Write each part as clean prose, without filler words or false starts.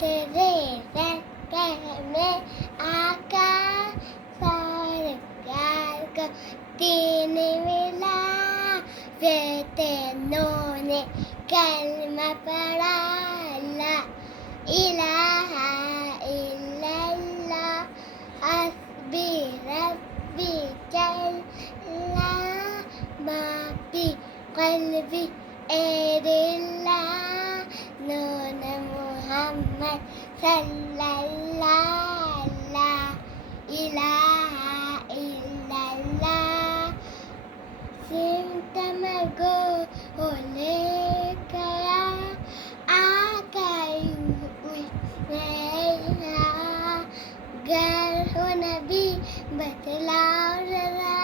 तेरे रस्ते में आका सरकार को तीन मिला फिर तीनों ने कलमा पढ़ा ला इलाहा इल्लल्लाह हस्बी रब्बी जल्ला माफी कल्बी एरिल्ला नून मुहम्मद सल्लल्लाहु ला इलाहा इल्लल्लाह सिमटमगो होले गया आकाई गर हो नबी बतलाओ जरा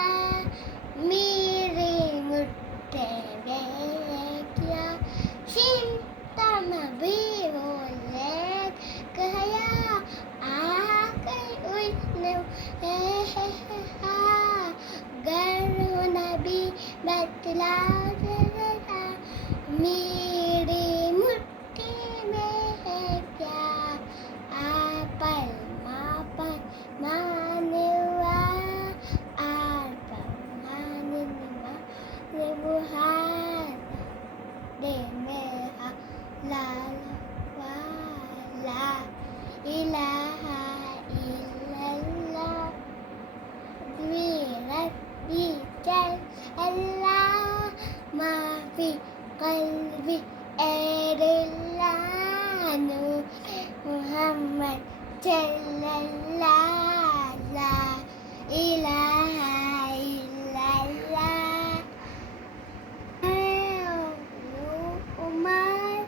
मेरे मुट्ठे में क्या सिमटम भी होले गया आकाई गर हो नबी बतलाओ जरा मेरी मुट्ठी में है क्या आपल मापन मानवा आपल मानवा लेबुहार दे मेरा लाल वाला इलाहा इल्लल्लाह रब्बी जल अल्लाह माफी कल्बी एरिल्लाह मुहम्मद सल्लल्लाहु ला इलाहा इल्लल्लाह उमर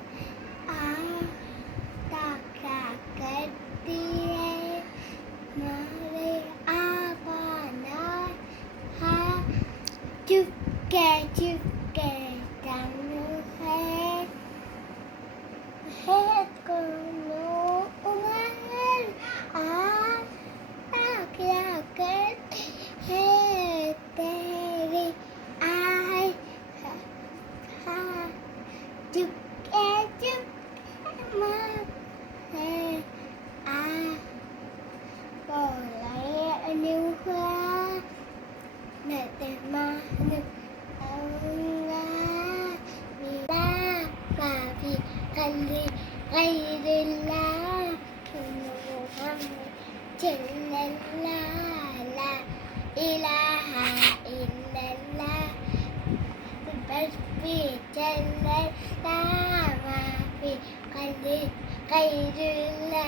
आता करती है मारे आवाना हाँ चुपके जानू है कोनो उमर आता क्या करती है तेरी आए हाँ चुपके है आ boleh anuha natemanu Allah bila mafi kali gairillah Muhammad sallallahu la ilaha illallah Berbi sallallahu mafi kali gairillah